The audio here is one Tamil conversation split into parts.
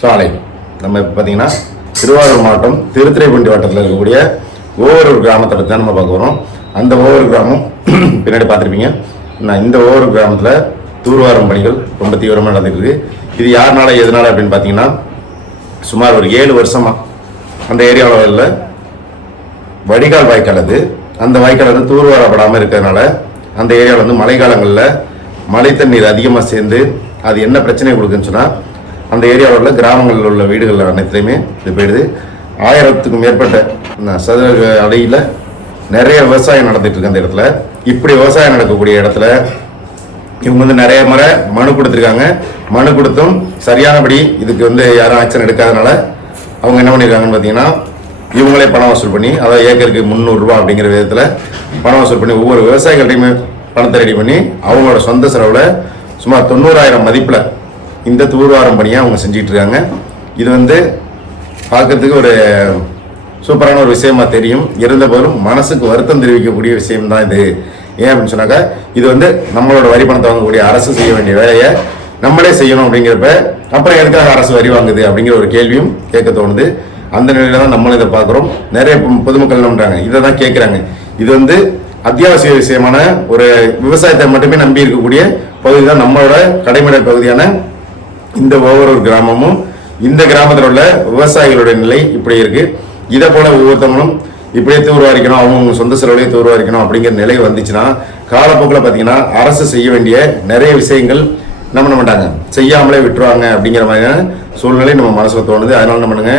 சாலை. நம்ம இப்போ பார்த்தீங்கன்னா திருவாரூர் மாவட்டம் திருத்துறைப்பூண்டி வட்டத்தில் இருக்கக்கூடிய ஒவ்வொரு கிராமத்தை பற்றி தான் நம்ம பார்க்க போகிறோம் அந்த ஒவ்வொரு கிராமம் பின்னாடி பார்த்துருப்பீங்க. நான் இந்த ஒவ்வொரு கிராமத்தில் தூர்வாரும் பணிகள் ரொம்ப தீவிரமாக நடந்துகிட்டு இருக்குது இது யாருனால எதனால அப்படின்னு பார்த்தீங்கன்னா சுமார் ஒரு ஏழு வருஷமாக அந்த ஏரியாவில் வடிகால் வாய்க்கால் அது. அந்த வாய்க்கால் வந்து தூர்வாரப்படாமல் இருக்கிறதுனால அந்த ஏரியாவில் வந்து மழைக்காலங்களில் மழை தண்ணீர் அதிகமாக சேர்ந்து அது என்ன பிரச்சனை கொடுக்குன்னு சொன்னால் அந்த ஏரியாவில் உள்ள கிராமங்களில் உள்ள வீடுகள் அனைத்துலையுமே இது போயிடுது. ஆயிரத்துக்கும் மேற்பட்ட சதுர அடியில் நிறைய விவசாயம் நடந்துட்டு இருக்கு அந்த இடத்துல. இப்படி விவசாயம் நடக்கக்கூடிய இடத்துல இவங்க வந்து நிறைய முறை மனு கொடுத்துருக்காங்க. மனு கொடுத்தும் சரியானபடி இதுக்கு வந்து யாரும் ஆக்ஷன் எடுக்காதனால அவங்க என்ன பண்ணியிருக்காங்கன்னு பார்த்தீங்கன்னா இவங்களே பணம் வசூல் பண்ணி அதாவது ஏக்கருக்கு முந்நூறுரூவா அப்படிங்கிற விதத்தில் பணம் வசூல் பண்ணி ஒவ்வொரு விவசாயிகள்ட்டையுமே பணத்தை ரெடி பண்ணி அவங்களோட சொந்த செலவில் சுமார் தொண்ணூறாயிரம் மதிப்பில் இந்த தூர்வாரம் பணியை அவங்க செஞ்சிட்ருக்காங்க. இது வந்து பார்க்கறதுக்கு ஒரு சூப்பரான ஒரு விஷயமா தெரியும். இருந்தபோதும் மனசுக்கு வருத்தம் தெரிவிக்கக்கூடிய விஷயம் தான் இது. ஏன் அப்படின்னு சொன்னாக்கா இது வந்து நம்மளோட வரி பணத்தை வாங்கக்கூடிய அரசு செய்ய வேண்டிய வேலையை நம்மளே செய்யணும் அப்படிங்கிறப்ப அப்புறம் எதுக்காக அரசு வரி வாங்குது அப்படிங்கிற ஒரு கேள்வியும் கேட்க தோணுது. அந்த நிலையில தான் நம்மளும் இதை பார்க்குறோம். நிறைய பொ- பொதுமக்கள் நம்புறாங்க இதை தான் கேட்குறாங்க. இது வந்து அத்தியாவசிய விஷயமான ஒரு விவசாயத்தை மட்டுமே நம்பி இருக்கக்கூடிய பகுதி தான் நம்மளோட கடைமடை பகுதியான இந்த ஒவ்வொரு கிராமமும் இந்த கிராமத்தில் உள்ள விவசாயிகளுடைய நிலை இப்படி இருக்கு. இதை போல ஒவ்வொருத்தவங்களும் இப்படியே தூர்வாரிக்கணும் அவங்கவுங்க சொந்த செலவுலேயே தூர்வாரிக்கணும் அப்படிங்கிற நிலை வந்துச்சுன்னா காலப்போக்கில் பார்த்தீங்கன்னா அரசு செய்ய வேண்டிய நிறைய விஷயங்கள் நம்ம பண்ண மாட்டாங்க செய்யாமலே விட்டுருவாங்க அப்படிங்கிற மாதிரியான சூழ்நிலை நம்ம மனசில் தோணுது. அதனால என்ன பண்ணுங்க?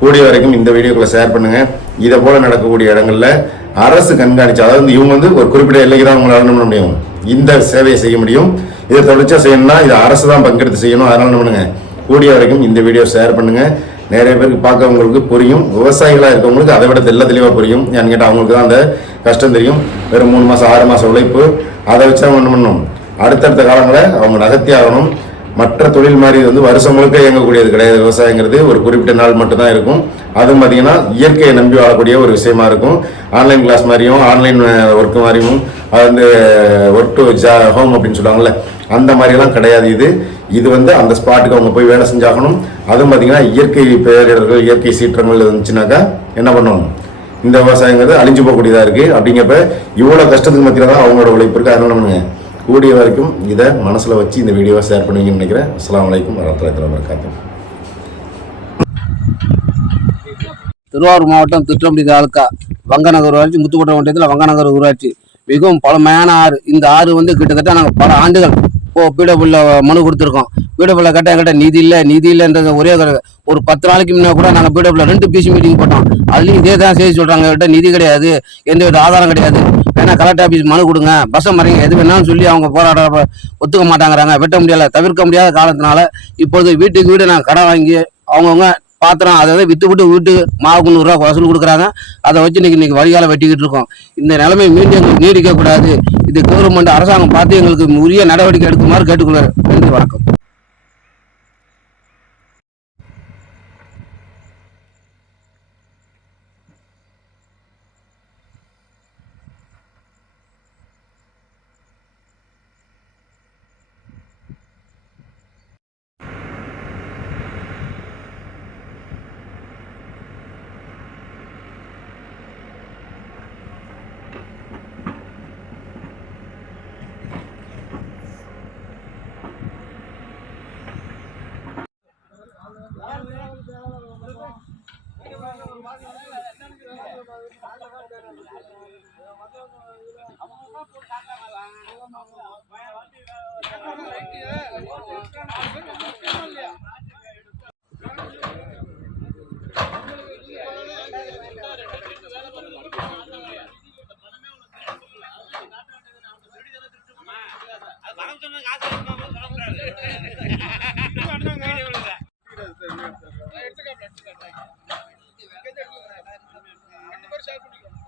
கூடிய வரைக்கும் இந்த வீடியோக்களை ஷேர் பண்ணுங்க. இதை போல நடக்கக்கூடிய இடங்கள்ல அரசு கண்காணிச்சு அதாவது இவங்க வந்து ஒரு குறிப்பிட்ட எல்லைக்கு தான் அவங்களால என்ன பண்ண முடியும்? இந்த சேவையை செய்ய முடியும். இதை தொடர்ச்சியாக செய்யணும்னா இது அரசு தான் பங்கெடுத்து செய்யணும். அதனால என்ன பண்ணுங்க? கூடிய வரைக்கும் இந்த வீடியோ ஷேர் பண்ணுங்க. நிறைய பேருக்கு பார்க்கறவங்களுக்கு புரியும். விவசாயிகளாக இருக்கவங்களுக்கு அதை விட தெல்ல தெளிவாக புரியும். ஏன்னு கேட்டால் அவங்களுக்கு தான் அந்த கஷ்டம் தெரியும். வெறும் மூணு மாதம் ஆறு மாதம் உழைப்பு. அதை வச்சு அவங்க என்ன பண்ணணும்? அடுத்தடுத்த காலங்களை அவங்க நகர்த்தி ஆகணும் மற்ற தொழில் மாதிரி வந்து வருஷம் முழுக்க இயங்கக்கூடியது கிடையாது. விவசாயங்கிறது ஒரு குறிப்பிட்ட நாள் மட்டும்தான் இருக்கும். அதுவும் பார்த்தீங்கன்னா இயற்கையை நம்பி வாழக்கூடிய ஒரு விஷயமா இருக்கும். ஆன்லைன் கிளாஸ் மாதிரியும் ஆன்லைன் ஒர்க் மாதிரியும் அது வந்து ஒர்க் டு ஜா ஹோம் அப்படின்னு சொல்லுவாங்கல்ல அந்த மாதிரிலாம் கிடையாது இது. இது வந்து அந்த ஸ்பாட்டுக்கு அவங்க போய் வேலை செஞ்சாகணும். அதுவும் பார்த்தீங்கன்னா இயற்கை பேரிடர்கள் இயற்கை சீற்றங்கள் இருந்துச்சுனாக்கா என்ன பண்ணணும் இந்த விவசாயங்கிறது அழிஞ்சு போகக்கூடியதாக இருக்குது அப்படிங்கிறப்ப இவ்வளோ கஷ்டத்துக்கு மத்தியில் தான் அவங்களோட உழைப்பு இருக்குது அதனால பண்ணுங்க? கூடிய வரைக்கும் இதை மனசில் வச்சு இந்த வீடியோவை ஷேர் பண்ணுவீங்கன்னு நினைக்கிறேன். அஸ்லாம் வலைக்கம் வரமத்துல்லாஹி வபரகாத்துஹு. திருவாரூர் மாவட்டம் திட்டம்படி தாலுக்கா வங்கநகர் ஊராட்சி முத்துக்கோட்டை ஒன்றியத்தில் வங்கநகர் ஊராட்சி. மிகவும் பழமையான ஆறு. இந்த ஆறு வந்து கிட்டத்தட்ட நாங்கள் பல ஆண்டுகள் இப்போ பீடபுள்ள மனு கொடுத்துருக்கோம். பீடபுள்ள கேட்டால் எங்கிட்ட நிதி இல்லை நிதி இல்லைன்றது ஒரே ஒரு- ஒரு பத்து நாளைக்கு முன்னே கூட நாங்கள் பீடபுள்ள ரெண்டு பிசி மீட்டிங் போட்டோம். அதுலேயும் இதே தான் செய்தி சொல்கிறாங்க எங்கிட்ட நிதி கிடையாது. எந்த வித ஆதாரம் கிடையாது. வேணா கலெக்டர் ஆஃபீஸ் மனு கொடுங்க. பஸ்ஸை மறைங்க. எது வேணாலும் சொல்லி அவங்க போராட ஒத்துக்க மாட்டாங்கிறாங்க. வெட்ட முடியல தவிர்க்க முடியாத காலத்தினால இப்போது வீட்டுக்கு வீடு நான் கடை வாங்கி அவங்கவுங்க பாத்திரம் அதை வித்து விட்டு வீட்டு மாவுக்கு நூறுரூவா வசூல் கொடுக்குறாங்க. அதை வச்சு இன்னைக்கு இன்னைக்கு வழிகால வெட்டிக்கிட்டு இருக்கோம். இந்த நிலைமை மீண்டும் எங்களுக்கு நீடிக்கக்கூடாது இது கவர்மெண்ட் அரசாங்கம் பார்த்து எங்களுக்கு உரிய நடவடிக்கை எடுக்குமாறு கேட்டுக்கொள்கிறேன். நன்றி வணக்கம். ரெண்டு பேரும் ஷேர் பண்ணிக்கலாம்